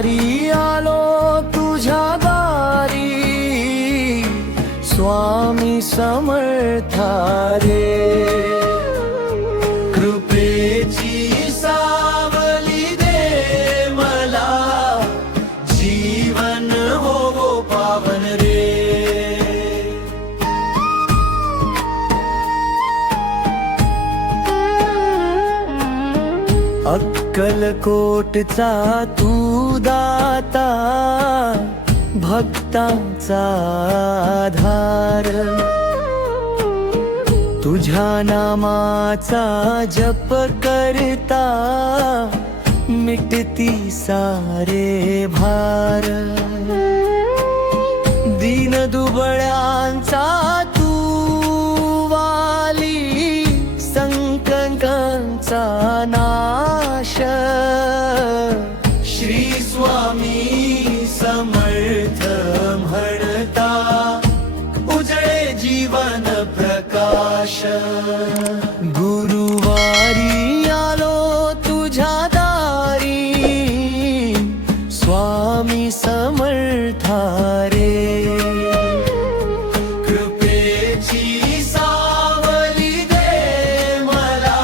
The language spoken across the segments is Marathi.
गुरुवारी आलो तुझ्या दारी, स्वामी समर्था रे. कृपेची सावली दे मला, जीवन हो पावन रे. अक्कलकोटचा तू दाता, भक्तांचा आधार. तुझ्या नामाचा जप करता, मिटती सारे भार. दीन दुबळ्यांचा तू वाली, संकटांचा नाश. श्री स्वामी समर्थ म्हणता, उजळे जीवन प्रकाश. गुरुवारी आलो तुझ्या दारी, स्वामी समर्था रे. कृपेची सावली दे मला,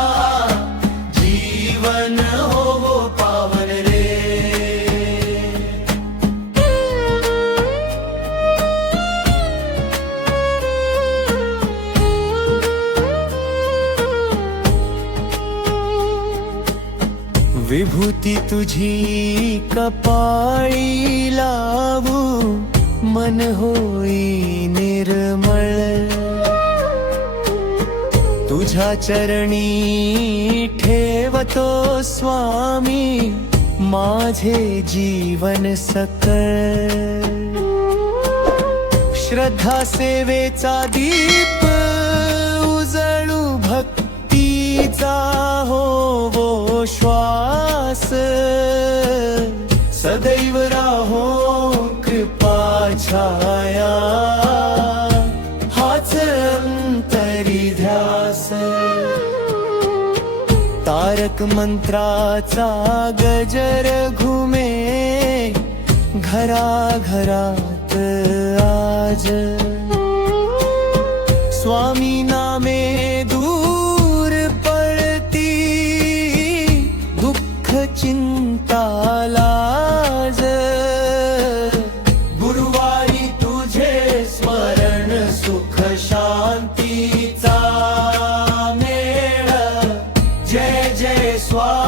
जीवन हो पावन रे. विभूती तुझी कपाळी लावू, मन होई निर्मळ. तुझ्या चरणी ठेवतो स्वामी, माझे जीवन सकळ. श्रद्धा सेवेचा दीप उजळू, भक्तीचा हो श्वास. सदैव राहो कृपा छाया, हाच अंतरी ध्यास. तारक मंत्राचा गजर घुमे, घराघरात आज. स्वामी नामे दूर पळती, दुःख चिंता लाज. गुरुवारी तुझे स्मरण, सुख शांतीचा मेळ. जय जय स्वामी.